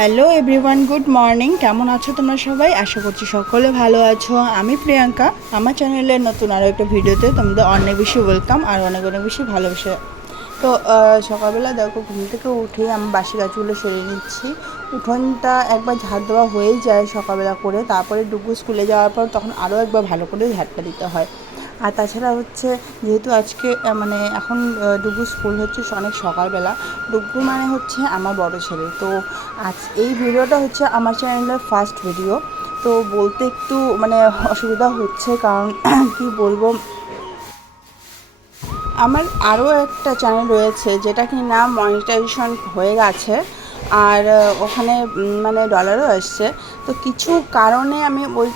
Hello everyone, good morning. কেমন আছো তোমরা সবাই? আশা করছি সকলে ভালো আছো। আমি প্রিয়াঙ্কা। আমার চ্যানেলের নতুন আরও একটা ভিডিওতে তোমাদের অনেক বেশি ওয়েলকাম আর অনেক অনেক বেশি ভালোবাসা। তো সকালবেলা দেখো ঘুম থেকে উঠে আমি বাসি গাছগুলো সরিয়ে নিচ্ছি। উঠোনটা একবার ঝাড় দেওয়া হয়েই যায় সকালবেলা করে, তারপরে ডুগু স্কুলে যাওয়ার পর তখন আরও একবার ভালো করে ঝাড়টা দিতে হয়। আর তাছাড়া হচ্ছে যেহেতু আজকে মানে এখন ডুগু স্কুল হচ্ছে অনেক সকালবেলা। ডুগু মানে হচ্ছে আমার বড় ছেলে। তো আজ এই ভিডিওটা হচ্ছে আমার চ্যানেলের ফার্স্ট ভিডিও। তো বলতে একটু মানে অসুবিধা হচ্ছে, কারণ কি বলবো, আমার আরও একটা চ্যানেল রয়েছে যেটা কি না মনিটাইজেশন হয়ে গেছে, আর ওখানে মানে ডলারও আসছে। তো কিছু কারণে আমি ওই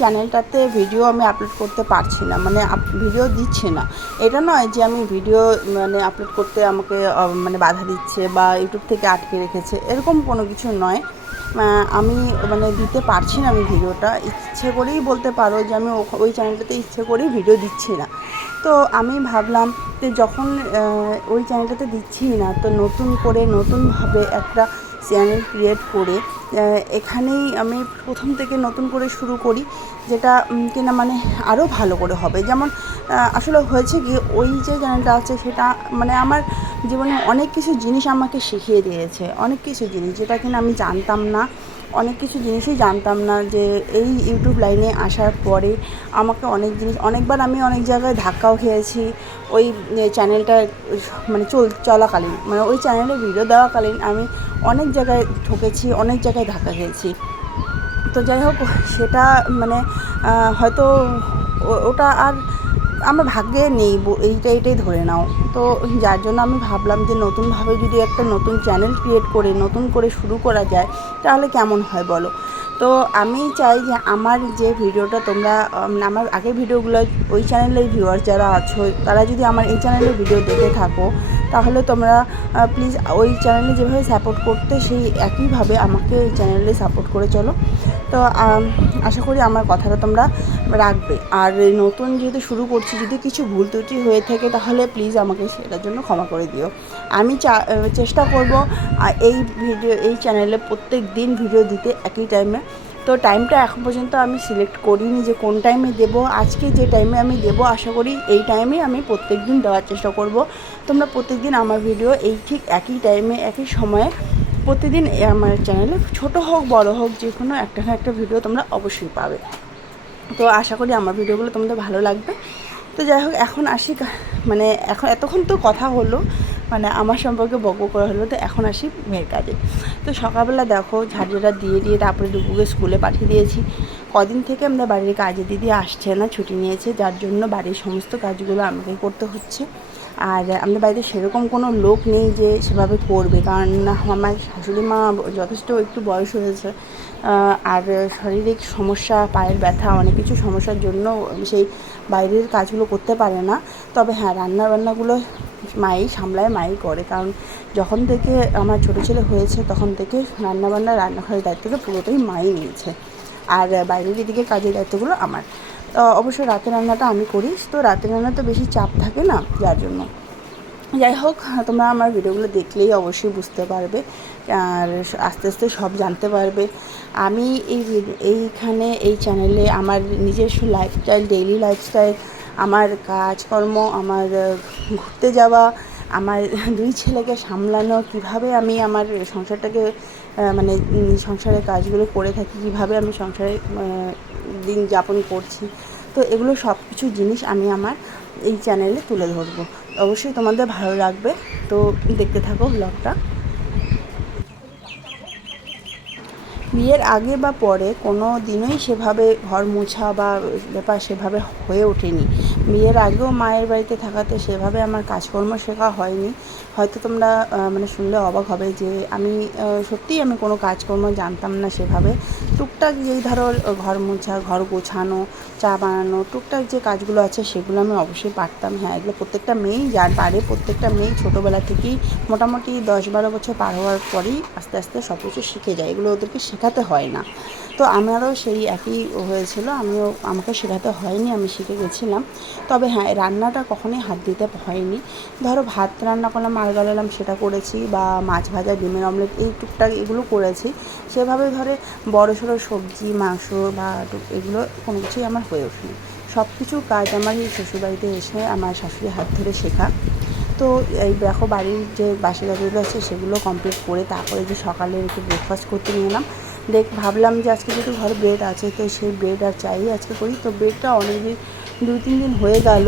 চ্যানেলটাতে ভিডিও আমি আপলোড করতে পারছি না, মানে ভিডিও দিচ্ছি না। এটা নয় যে আমি ভিডিও মানে আপলোড করতে আমাকে মানে বাধা দিচ্ছে বা ইউটিউব থেকে আটকে রেখেছে, এরকম কোনো কিছু নয়। আমি মানে দিতে পারছি না, আমি ভিডিওটা ইচ্ছে করেই বলতে পারো যে আমি ওই চ্যানেলটাতে ইচ্ছে করেই ভিডিও দিচ্ছি না। তো আমি ভাবলাম যে যখন ওই চ্যানেলটাতে দিচ্ছি না, তো নতুনভাবে একটা চ্যানেল ক্রিয়েট করে এখানেই আমি প্রথম থেকে নতুন করে শুরু করি, যেটা কিনা মানে আরও ভালো করে হবে। যেমন আসলে হয়েছে কি, ওই যে চ্যানেলটা আছে সেটা মানে আমার জীবনে অনেক কিছু জিনিস আমাকে শিখিয়ে দিয়েছে, অনেক কিছু জিনিস যেটা কিনা আমি জানতাম না। অনেক কিছু জিনিসই জানতাম না, যে এই ইউটিউব লাইনে আসার পরে আমাকে অনেক জিনিস, অনেকবার আমি অনেক জায়গায় ধাক্কাও খেয়েছি ওই চ্যানেলটা মানে চলাকালীন, মানে ওই চ্যানেলে ভিডিও দেওয়াকালীন আমি অনেক জায়গায় ঠকেছি, অনেক জায়গায় ধাক্কা খেয়েছি। তো যাই হোক, সেটা মানে হয়তো ওটা আর আমার ভাগ্যে নেই, এইটাই ধরে নাও। তো যার জন্য আমি ভাবলাম যে নতুনভাবে যদি একটা নতুন চ্যানেল ক্রিয়েট করে নতুন করে শুরু করা যায় তাহলে কেমন হয় বলো। তো আমি চাই যে আমার যে ভিডিওটা তোমরা আমার আগের ভিডিওগুলো, ওই চ্যানেলের ভিউয়ার্স যারা আছো তারা যদি আমার এই চ্যানেলের ভিডিও দেখে থাকো, তাহলে তোমরা প্লিজ ওই চ্যানেলে যেভাবে সাপোর্ট করতে সেই একইভাবে আমাকে এই চ্যানেলে সাপোর্ট করে চলো। তো আশা করি আমার কথাটা তোমরা রাখবে। আর নতুন যেহেতু শুরু করছি, যদি কিছু ভুল ত্রুটি হয়ে থাকে তাহলে প্লিজ আমাকে সেটার জন্য ক্ষমা করে দিও। আমি চেষ্টা করব এই চ্যানেলে প্রত্যেক দিন ভিডিও দিতে একই টাইমে। তো টাইমটা এখন পর্যন্ত আমি সিলেক্ট করিনি যে কোন টাইমে দেবো। আজকে যে টাইমে আমি দেবো, আশা করি এই টাইমেই আমি প্রত্যেক দিন দেওয়ার চেষ্টা করব। তোমরা প্রত্যেক দিন আমার ভিডিও এই ঠিক একই টাইমে একই সময়ে প্রতিদিন আমার চ্যানেলে ছোটো হোক বড়ো হোক যে কোনো একটা না একটা ভিডিও তোমরা অবশ্যই পাবে। তো আশা করি আমার ভিডিওগুলো তোমাদের ভালো লাগবে। তো যাই হোক, এখন আসি, মানে এখন এতক্ষণ তো কথা হলো, মানে আমার সম্পর্কে বকবক করা হলো, তো এখন আসি মেয়ের কাজে। তো সকালবেলা দেখো ঝাড়ঝাড়া দিয়ে তারপরে ডুগুকে স্কুলে পাঠিয়ে দিয়েছি। কদিন থেকে আমাদের বাড়ির কাজে দিদি আসছে না, ছুটি নিয়েছে, যার জন্য বাড়ির সমস্ত কাজগুলো আমাকেই করতে হচ্ছে। আর আমাদের বাড়িতে সেরকম কোনো লোক নেই যে সেভাবে করবে, কারণ আমার শাশুড়ি মা যথেষ্ট একটু বয়স হয়েছে, আর শারীরিক সমস্যা, পায়ের ব্যথা, অনেক কিছু সমস্যার জন্য সেই বাইরের কাজগুলো করতে পারে না। তবে হ্যাঁ, রান্নাবান্নাগুলো মাই সামলায়, মাই করে, কারণ যখন থেকে আমার ছোটো ছেলে হয়েছে তখন থেকে রান্নাঘরের দায়িত্বটা পুরোটাই মাই নিয়েছে, আর বাইরের এদিকে কাজের দায়িত্বগুলো আমার। অবশ্য রাতের রান্নাটা আমি করি, তো রাতের রান্না তো বেশি চাপ থাকে না, যার জন্য। যাই হোক, তোমরা আমার ভিডিওগুলো দেখলেই অবশ্যই বুঝতে পারবে আর আস্তে আস্তে সব জানতে পারবে। আমি এইখানে এই চ্যানেলে আমার নিজস্ব লাইফস্টাইল, ডেইলি লাইফস্টাইল, আমার কাজকর্ম, আমার ঘুরতে যাওয়া, আমার দুই ছেলেকে সামলানো, কিভাবে আমি আমার সংসারটাকে মানে সংসারের কাজগুলো করে থাকি, কীভাবে আমি সংসারে দিন যাপন করছি, তো এগুলো সব কিছু জিনিস আমি আমার এই চ্যানেলে তুলে ধরবো। অবশ্যই তোমাদের ভালো লাগবে, তো দেখতে থাকো ব্লগটা। বিয়ের আগে বা পরে কোনো দিনই সেভাবে ঘর মোছা বা ব্যাপার সেভাবে হয়ে ওঠেনি। বিয়ের আগেও মায়ের বাড়িতে থাকাতে সেভাবে আমার কাজকর্ম শেখা হয়নি। হয়তো তোমরা মানে শুনলে অবাক হবে যে আমি সত্যিই আমি কোনো কাজকর্ম জানতাম না সেভাবে। টুকটাক যেই ধরো ঘর মোছা, ঘর গোছানো, চা বানানো, টুকটাক যে কাজগুলো আছে সেগুলো আমি অবশ্যই পারতাম। হ্যাঁ, এগুলো প্রত্যেকটা মেয়েই যার পারে, প্রত্যেকটা মেয়েই ছোটোবেলা থেকেই মোটামুটি 10-12 বছর পার হওয়ার পরেই আস্তে আস্তে সব কিছু শিখে যায়, এগুলো ওদেরকে শেখাতে হয় না। তো আমারও সেই একই হয়েছিল, আমাকে শেখাতে হয়নি, আমি শিখে গেছিলাম। তবে হ্যাঁ, রান্নাটা কখনোই হাত দিতে হয়নি। ধরো ভাত রান্না করলাম, আর গালালাম সেটা করেছি, বা মাছ ভাজা, ডিমের অমলেট, এই টুকটাক এগুলো করেছি। সেভাবে ধরে বড়সড় সবজি, মাংস বা এগুলো কোনো কিছুই আমার হয়ে ওঠেনি। সব কিছু কাজ আমার এই শ্বশুরবাড়িতে এসে আমার শাশুড়ির হাত ধরে শেখা। তো এই দেখো বাড়ির যে বাসি কাজগুলো আছে সেগুলো কমপ্লিট করে তারপরে যে সকালে একটু ব্রেকফাস্ট করতে নিয়ে এলাম। ভাবলাম যে আজকে যেহেতু ঘরে ব্রেড আছে তো সেই ব্রেড আর চাই আজকে করি। তো ব্রেডটা অনেকদিন 2-3 দিন হয়ে গেল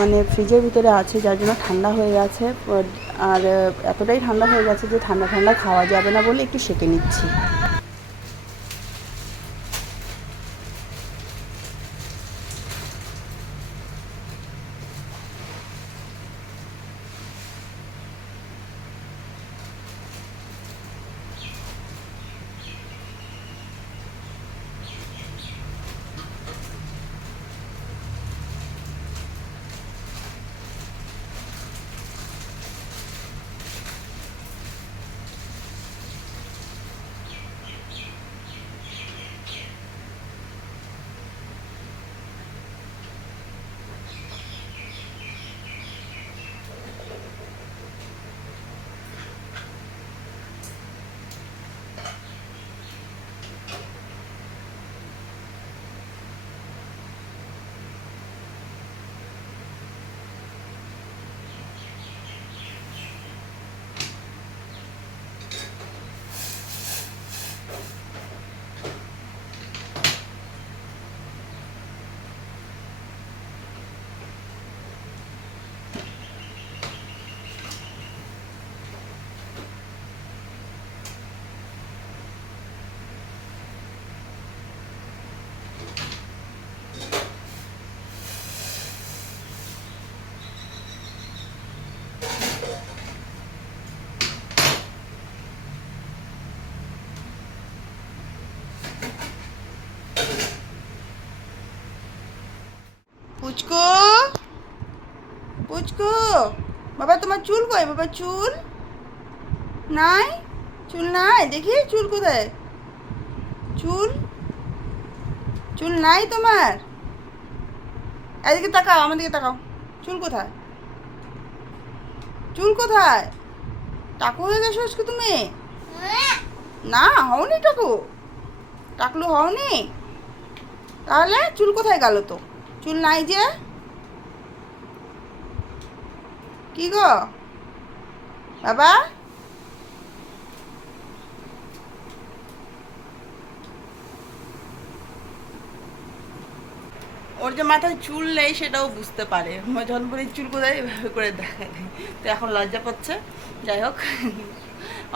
মানে ফ্রিজের ভিতরে আছে, যার জন্য ঠান্ডা হয়ে গেছে। আর এতটাই ঠান্ডা হয়ে গেছে যে ঠান্ডা ঠান্ডা খাওয়া যাবে না বলে একটু সেঁকে নিচ্ছি। পুচকো, পুচকো, বাবা তোমার চুল কই? বাবা চুল নাই, চুল নাই, দেখি চুল কোথায়? চুল, চুল নাই তোমার? এদিকে তাকাও, আমার দিকে তাকাও। চুল কোথায়? চুল কোথায়? টাকু হয়ে গেছো আজকে তুমি? না হওনি টাকু, টাকলু হওনি? তাহলে চুল কোথায় গেল তো? চুল নাই যে, কি গো বাবা? ওর যে মাথায় চুল নেই সেটাও বুঝতে পারে, যখন বলি চুল কোথায় এভাবে করে দেখায়। তো এখন লজ্জা পাচ্ছে। যাই হোক,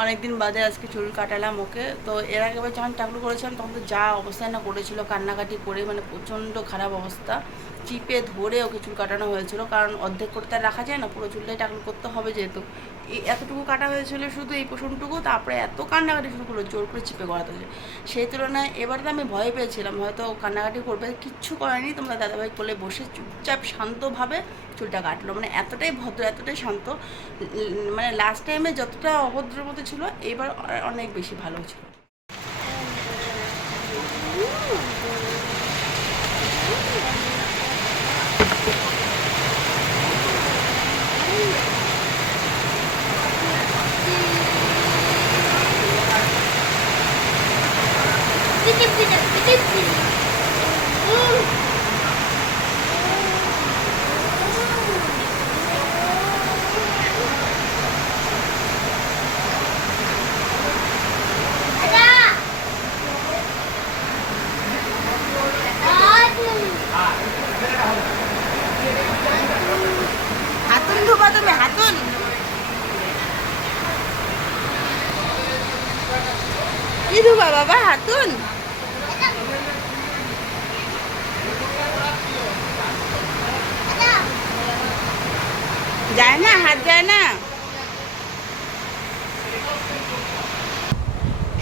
অনেকদিন বাদে আজকে চুল কাটালাম ওকে। তো এর আগে যখন টাকলু করেছিলাম তখন তো যা অবস্থা না করেছিল, কান্নাকাটি করে, মানে প্রচণ্ড খারাপ অবস্থা। চিপে ধরে ওকে চুল কাটানো হয়েছিল, কারণ অর্ধেক করতে আর রাখা যায় না, পুরো চুলটাই টাকলু করতে হবে যেহেতু। এই এতটুকু কাটা হয়েছিল শুধু এই পোষণটুকু, তারপরে এত কান্নাকাটি শুরু করলো, জোর করে চিপে করাতে হয়েছে। সেই তুলনায় এবার তো আমি ভয় পেয়েছিলাম হয়তো কান্নাকাটি করবে, কিচ্ছু করেনি। তোমরা দাদাভাই কোলে বসে চুপচাপ শান্তভাবে চুলটা কাটলো, মানে এতটাই ভদ্র, এতটাই শান্ত। মানে লাস্ট টাইমে যতটা অভদ্রের মতো ছিল এবার অনেক বেশি ভালো ছিল। হাতুন ধোবা তুমি, হাতুন। কি ধোবা বাবা? হাতুন যায় না, হাত যায় না।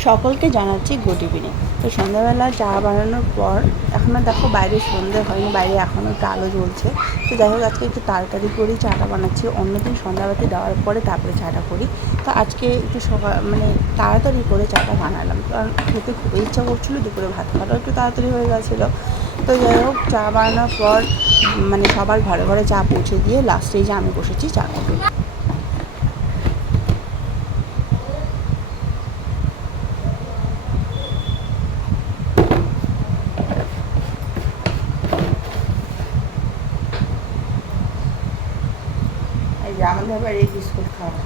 সকলকে জানাচ্ছি গুড ইভিনিং। তো সন্ধ্যাবেলা চা বানানোর পর এখনও দেখো বাইরে সন্ধে হয়নি, বাইরে এখনও একটু আলো জ্বলছে। তো যাই হোক আজকে একটু তাড়াতাড়ি করেই চাটা বানাচ্ছি, অন্যদিন সন্ধ্যাবাতি দেওয়ার পরে তারপরে চাটা করি। তো আজকে একটু সকাল মানে তাড়াতাড়ি করে চাটা বানালাম, কারণ খেতে খুবই ইচ্ছা করছিলো, দুপুরে ভাত খাওয়াটাও একটু তাড়াতাড়ি হয়ে গেছিলো। তো যাই হোক চা বানানোর পর মানে সবার ঘরে ঘরে চা পৌঁছে দিয়ে লাস্টেই যে আমি বসেছি চা করতে। আবার এই বিস্কুট খাওয়া।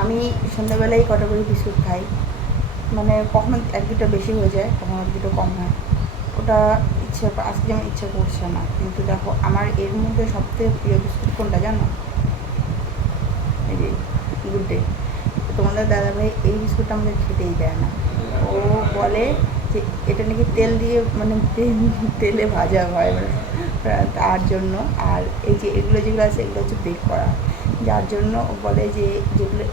আমি সন্ধ্যাবেলায় কটা করে বিস্কুট খাই, মানে কখনো এক দুটো বেশি হয়ে যায়, কখনো এক দুটো কম হয়। ওটা আজকে যেমন ইচ্ছা করছে না, কিন্তু দেখো আমার এর মধ্যে সবথেকে প্রিয় বিস্কুট কোনটা জানো? এই যে গুড ডে। তোমাদের দাদাভাই এই বিস্কুটটা আমাদের খেতেই দেয় না। ও বলে যে এটা নাকি তেল দিয়ে, মানে তেলে ভাজা হয়, মানে তার জন্য। আর এই যে এগুলো যেগুলো আছে এগুলো হচ্ছে বেক করা, যার জন্য ও বলে যে যেগুলো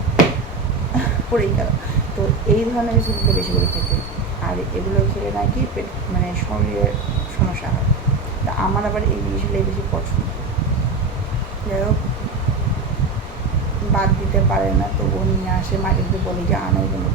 পড়েই গেল। তো এই ধরনের বিস্কুটগুলো বেশি করে খেতে, আর এগুলো খেলে নাকি পেট, মানে শরীরের সমস্যা হয়। তা আমার আবার এই জিনিসগুলোই বেশি পছন্দ। যাই হোক, বাদ দিতে পারে না, তো ও নিয়ে আসে, মাকে বলে যে আনো এগুলো।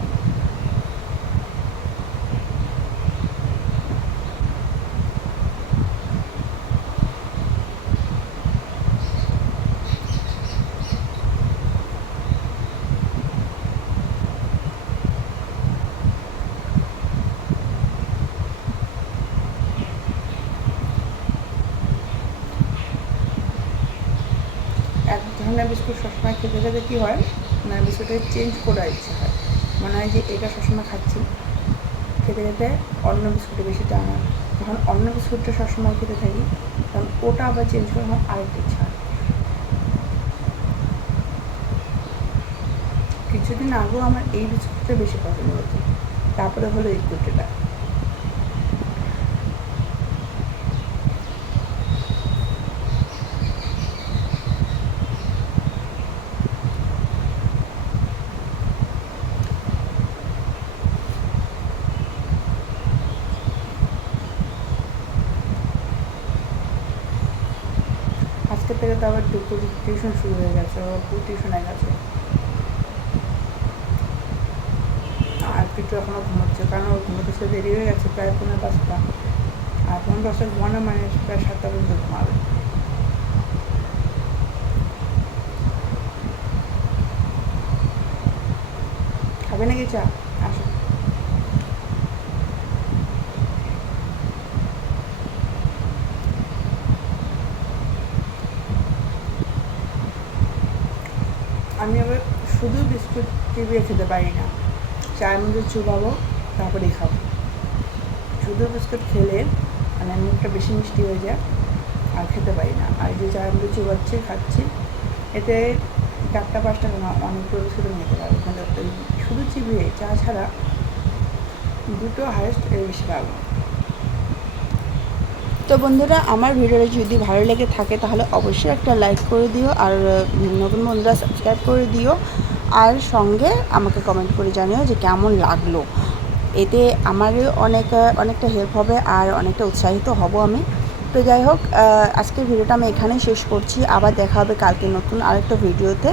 এক ধরনের বিস্কুট সবসময় খেতে খেতে কী হয়, মানে বিস্কুটটাকে চেঞ্জ করার ইচ্ছে হয়, মনে হয় যে এটা সবসময় খাচ্ছি, খেতে খেতে অন্য বিস্কুটে বেশি টান হয়। যখন অন্য বিস্কুটটা সবসময় খেতে থাকি তখন ওটা আবার চেঞ্জ করে আমার আরেকটা ইচ্ছা হয়। কিছুদিন আগেও আমার এই বিস্কুটটা বেশি পছন্দ হতো, তারপরে হলো এই কুটিটা। আজকে থেকে তো আবার দুপুর টিউশন শুরু হয়ে গেছে, ও টিউশনে গেছে। আর কিছু এখনও ঘুমোচ্ছে, কারণ ওর ঘুমোতে সে দেরি হয়ে গেছে, প্রায় 5:45। আর 5:45 ঘুমানো মানে প্রায় 7টা পর্যন্ত ঘুমাবে। খাবে নাকি চা? আসো। আমি আবার শুধু বিস্কুট চিবিয়ে খেতে পারি না, চায়ের মধ্যে চুবাবো তারপরেই খাবো। শুধু বিস্কুট খেলে মানে মুখটা বেশি মিষ্টি হয়ে যায়, আর খেতে পারি না। আর যে চায়ের মধ্যে চুবাচ্ছি খাচ্ছি, এতে 4টা 5টা অনেকগুলো বিস্কুটও নিতে পারবো, কিন্তু শুধু চিবিয়ে চা ছাড়া 2টো হাইয়েস্ট এর বেশি পাবো। তো বন্ধুরা, আমার ভিডিওটা যদি ভালো লেগে থাকে তাহলে অবশ্যই একটা লাইক করে দিও, আর নতুন বন্ধুরা সাবস্ক্রাইব করে দিও, আর সঙ্গে আমাকে কমেন্ট করে জানিও যে কেমন লাগলো। এতে আমারও অনেকটা হেল্প হবে, আর অনেকটা উৎসাহিত হব আমি। তো যাই হোক, আজকের ভিডিওটা আমি এখানেই শেষ করছি। আবার দেখা হবে কালকে নতুন আরেকটা ভিডিওতে।